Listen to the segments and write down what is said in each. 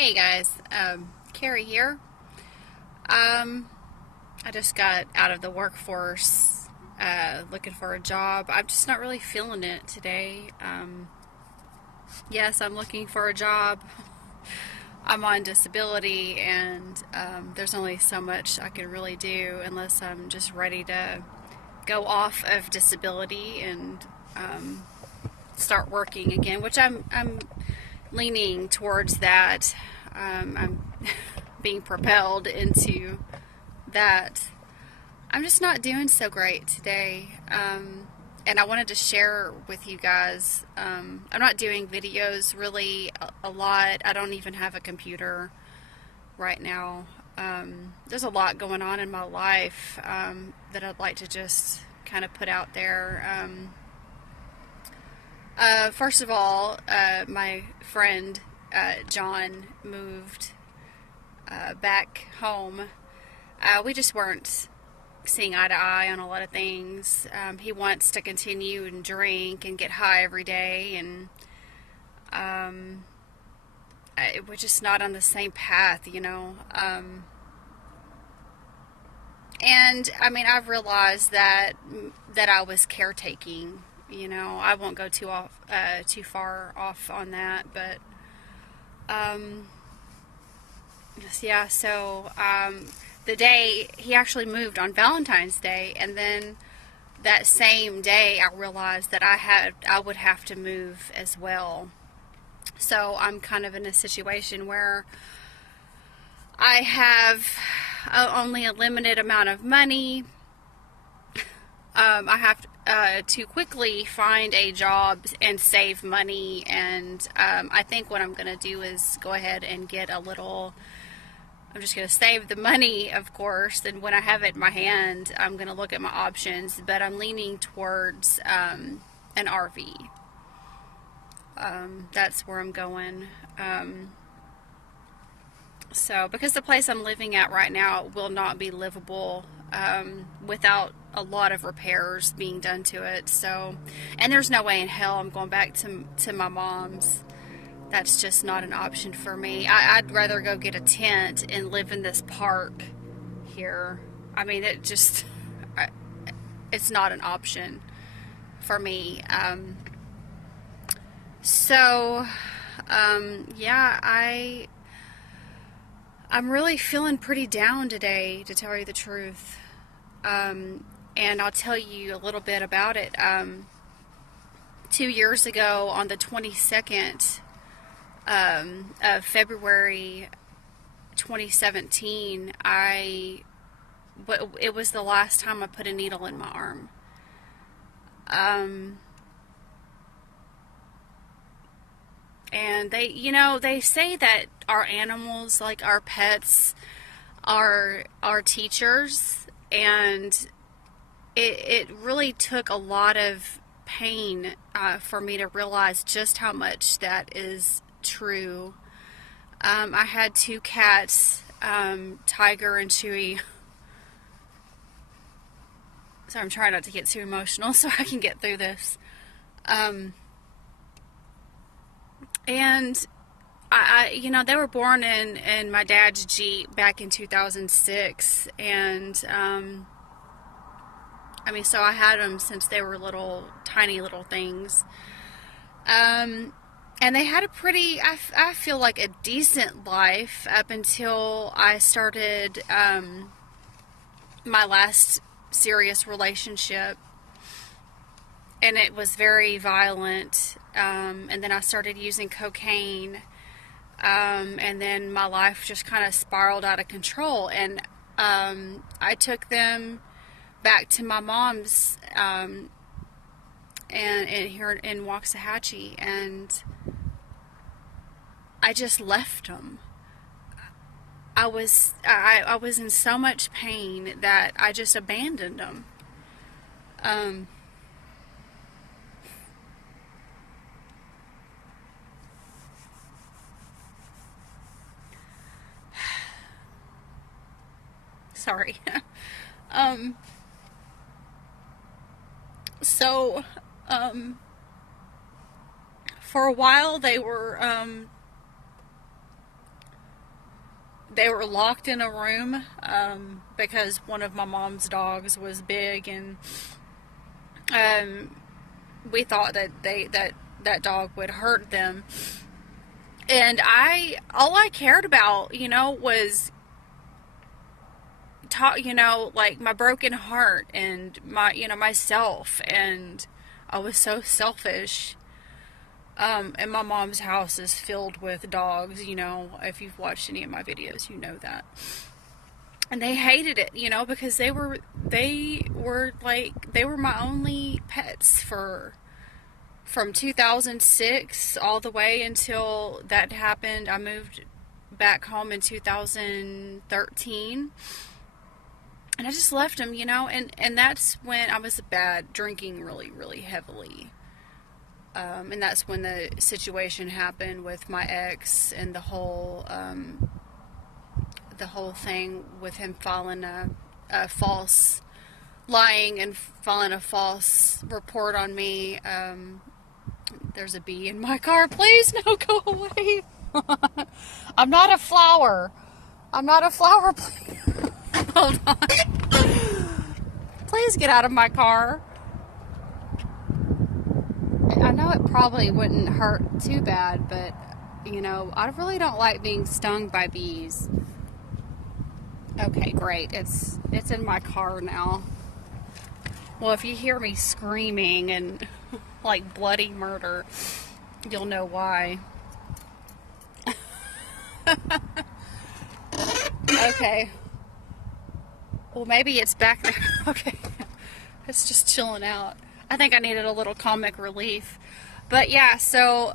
Hey guys, Carrie here. I just got out of the workforce, looking for a job. I'm just not really feeling it today. Yes, I'm looking for a job. I'm on disability, and there's only so much I can really do unless I'm just ready to go off of disability and start working again, which I'm leaning towards that. I'm being propelled into that. I'm just not doing so great today. And I wanted to share with you guys. I'm not doing videos really a lot. I don't even have a computer right now. There's a lot going on in my life that I'd like to just kind of put out there. First of all, my friend John moved back home. We just weren't seeing eye to eye on a lot of things. He wants to continue and drink and get high every day, and we're just not on the same path, you know. And I mean, I've realized that I was caretaking. You know, I won't go too far off on that, but yeah. So the day he actually moved on Valentine's Day, and then that same day I realized that I would have to move as well. So I'm kind of in a situation where I have only a limited amount of money. I have to quickly find a job and save money, and I think what I'm going to do is go ahead and get a little. I'm just going to save the money, of course, and when I have it in my hand, I'm going to look at my options, but I'm leaning towards an RV. That's where I'm going. So, because the place I'm living at right now will not be livable without a lot of repairs being done to it. So, and there's no way in hell I'm going back to my mom's. That's just not an option for me. I'd rather go get a tent and live in this park here. I mean, it's not an option for me. Yeah, I'm really feeling pretty down today, to tell you the truth. And I'll tell you a little bit about it. 2 years ago, on the 22nd of February 2017, it was the last time I put a needle in my arm. And they say that our animals, like our pets, are our teachers, and it really took a lot of pain for me to realize just how much that is true. I had two cats, Tiger and Chewy. So I'm trying not to get too emotional so I can get through this. And they were born in my dad's Jeep back in 2006, and so I had them since they were tiny little things. And they had a pretty, I feel like a decent life up until I started my last serious relationship, and it was very violent. And then I started using cocaine, and then my life just kind of spiraled out of control. And I took them back to my mom's, and here in Waxahachie, and I just left them. I was in so much pain that I just abandoned them. Sorry. So, for a while they were they were locked in a room because one of my mom's dogs was big, and we thought that that dog would hurt them. And all I cared about, was like my broken heart and myself, and I was so selfish. And my mom's house is filled with dogs, if you've watched any of my videos, you know that. And they hated it, because they were my only pets from 2006 all the way until that happened. I moved back home in 2013. And I just left them, and that's when I was drinking really, really heavily. And that's when the situation happened with my ex, and the whole thing with him filing a false lying and filing a false report on me. There's a bee in my car. Please, no, go away. I'm not a flower. Please. Hold on. Please get out of my car. I know it probably wouldn't hurt too bad, but I really don't like being stung by bees. Okay, great. It's in my car now. Well, if you hear me screaming and like bloody murder, you'll know why. Okay. Well, maybe it's back there. Okay. It's just chilling out. I think I needed a little comic relief. But yeah, so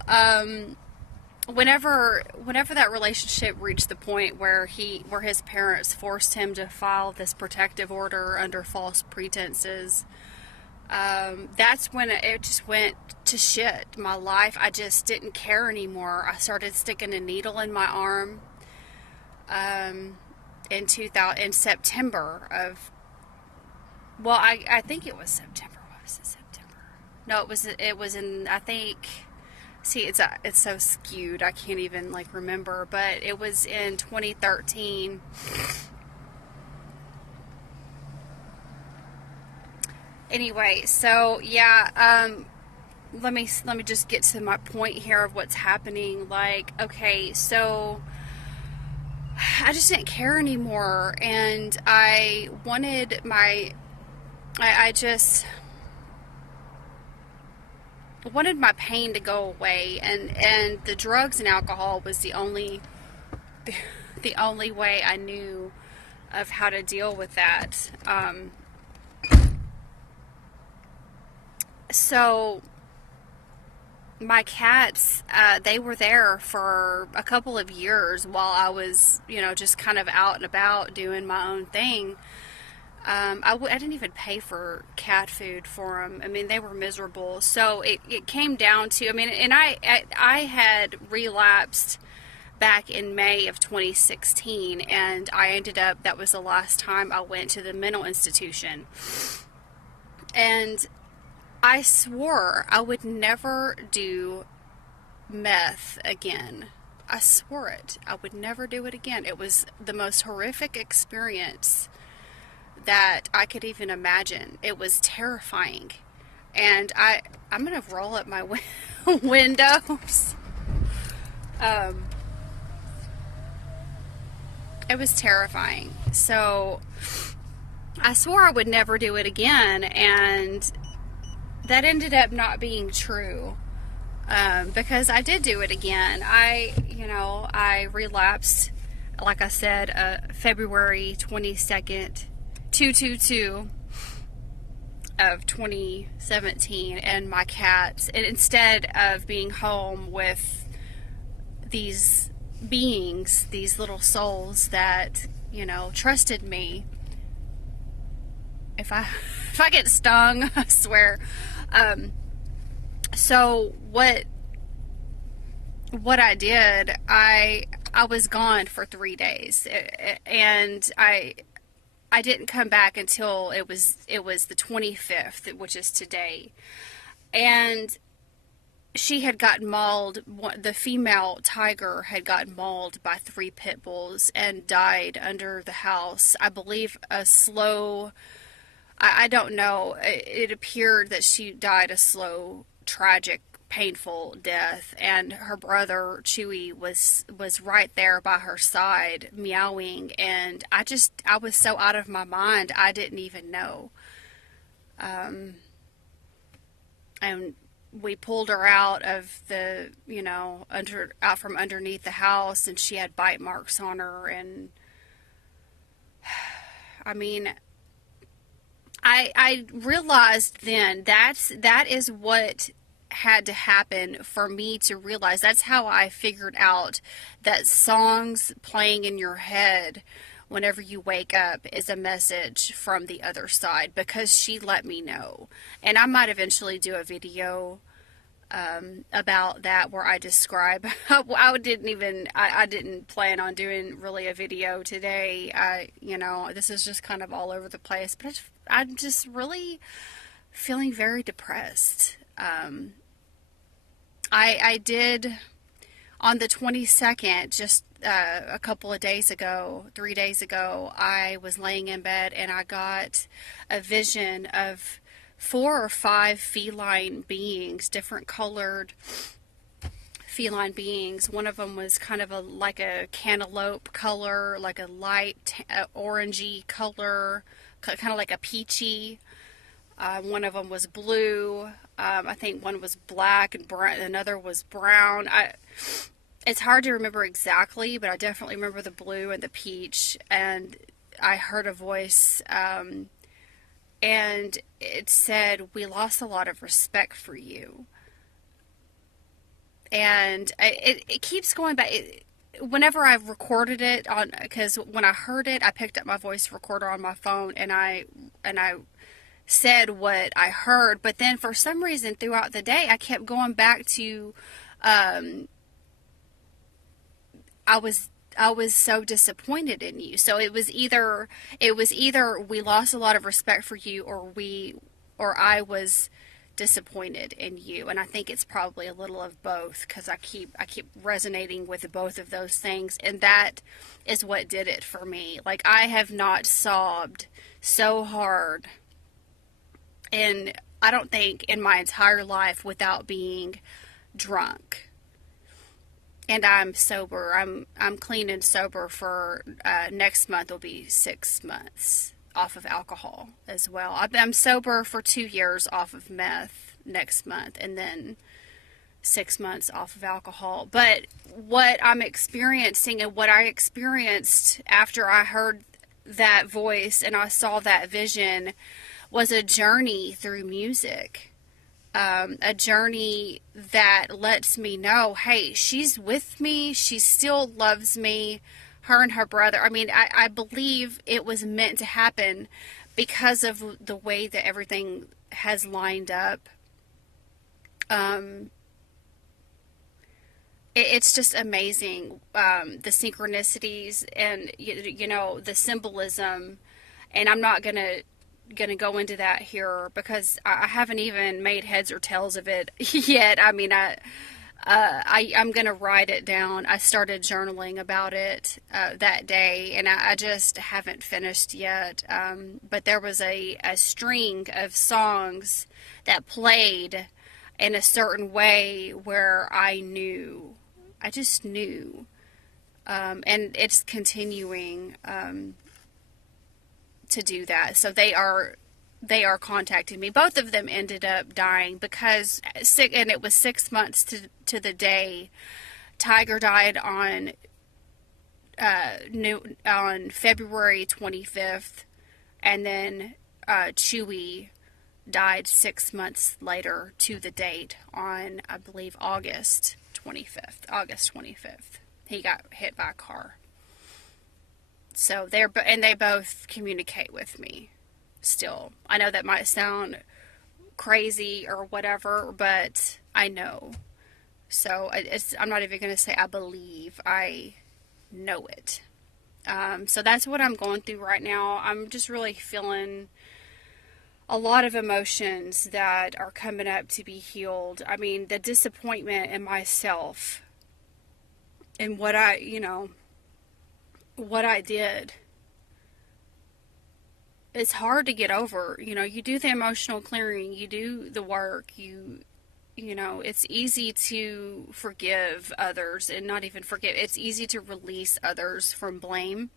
whenever that relationship reached the point where his parents forced him to file this protective order under false pretenses, that's when it just went to shit. My life, I just didn't care anymore. I started sticking a needle in my arm in September of, well, I think it was September. What was it, September? No, it was in, I think, see, it's so skewed, I can't even remember, but it was in 2013. Anyway, so yeah, let me just get to my point here of what's happening. Okay, so I just didn't care anymore, and I wanted I just wanted my pain to go away, and the drugs and alcohol was the only way I knew of how to deal with that. So my cats, they were there for a couple of years while I was, just kind of out and about doing my own thing. I didn't even pay for cat food for them. I mean, they were miserable. So it came down to, and I had relapsed back in May of 2016, and I ended up, that was the last time I went to the mental institution. And I swore I would never do meth again. I swore it. I would never do it again. It was the most horrific experience that I could even imagine. It was terrifying. And I'm going to roll up my windows. It was terrifying. So I swore I would never do it again, and that ended up not being true, because I did do it again. I relapsed, like I said, February 22nd, 222 of 2017, and my cats, and instead of being home with these beings, these little souls that, trusted me, if I get stung, I swear. So what I did, I was gone for 3 days, and I didn't come back until it was the 25th, which is today. And she had gotten mauled. The female tiger had gotten mauled by 3 pit bulls and died under the house. I believe a slow, I don't know. It appeared that she died a slow, tragic, painful death, and her brother Chewy was right there by her side, meowing. And I was so out of my mind, I didn't even know. And we pulled her out of the, out from underneath the house, and she had bite marks on her. And I mean, I realized then that is what had to happen for me to realize. That's how I figured out that songs playing in your head whenever you wake up is a message from the other side, because she let me know. And I might eventually do a video about that where I describe. I didn't plan on doing really a video today. This is just kind of all over the place, but I'm just really feeling very depressed. I did on the 22nd, just a couple of days ago, 3 days ago, I was laying in bed and I got a vision of 4 or 5 feline beings, different colored feline beings. One of them was kind of like a cantaloupe color, like a light orangey color, kind of like a peachy. One of them was blue. I think one was black and brown. Another was brown. It's hard to remember exactly, but I definitely remember the blue and the peach. And I heard a voice, and it said, "We lost a lot of respect for you." And it keeps going back. Whenever I've recorded it because when I heard it, I picked up my voice recorder on my phone, and I said what I heard. But then for some reason throughout the day, I kept going back to, I was so disappointed in you. So it was either we lost a lot of respect for you, or I was disappointed in you. And I think it's probably a little of both, because I keep resonating with both of those things, and that is what did it for me. Like, I have not sobbed so hard, and I don't think in my entire life, without being drunk. And I'm sober. I'm clean and sober for next month will be 6 months off of alcohol as well. I'm sober for 2 years off of meth next month, and then 6 months off of alcohol. But what I'm experiencing, and what I experienced after I heard that voice and I saw that vision, was a journey through music. A journey that lets me know, hey, she's with me. She still loves me. Her and her brother. I mean, I believe it was meant to happen because of the way that everything has lined up. It's just amazing, the synchronicities and, the symbolism. And I'm not going to go into that here because I haven't even made heads or tails of it yet. I mean, I'm going to write it down. I started journaling about it that day, and I just haven't finished yet. But there was a string of songs that played in a certain way where I just knew. And it's continuing to do that. So they are contacting me. Both of them ended up dying because and it was 6 months to the day. Tiger died on February 25th, and then Chewy died 6 months later to the date on, I believe, August 25th. He got hit by a car. So they both communicate with me still. I know that might sound crazy or whatever, but I know. So I'm not even going to say I believe. I know it. So that's what I'm going through right now. I'm just really feeling a lot of emotions that are coming up to be healed. I mean, the disappointment in myself and what what I did. It's hard to get over. You do the emotional clearing, you do the work, it's easy to forgive others and not even forgive. It's easy to release others from blame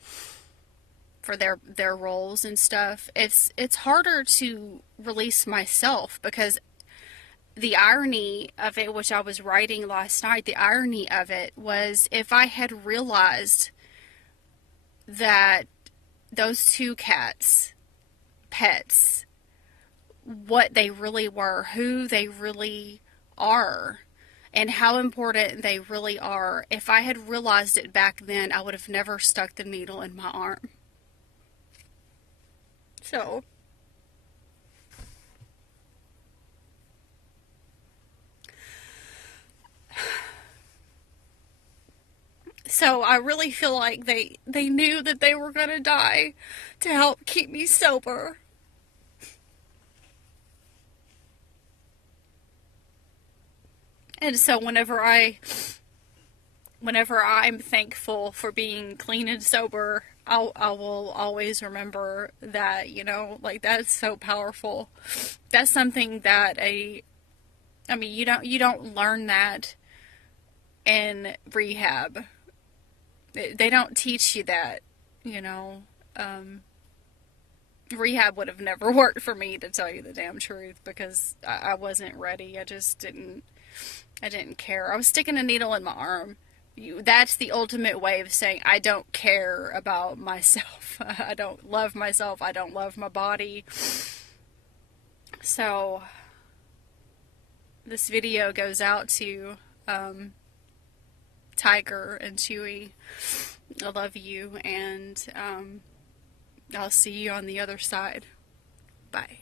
for their roles and stuff. It's harder to release myself because the irony of it, which I was writing last night, the irony of it was if I had realized that those two cats, pets, what they really were, who they really are, and how important they really are, if I had realized it back then, I would have never stuck the needle in my arm. So, so I really feel like they knew that they were going to die to help keep me sober. And so whenever I'm thankful for being clean and sober, I will always remember that, like that's so powerful. That's something that I mean, you don't learn that in rehab. They don't teach you that, you know. Rehab would have never worked for me, to tell you the damn truth, because I wasn't ready. I didn't care. I was sticking a needle in my arm. That's the ultimate way of saying I don't care about myself. I don't love myself. I don't love my body. So this video goes out to Tiger and Chewy. I love you, and I'll see you on the other side. Bye.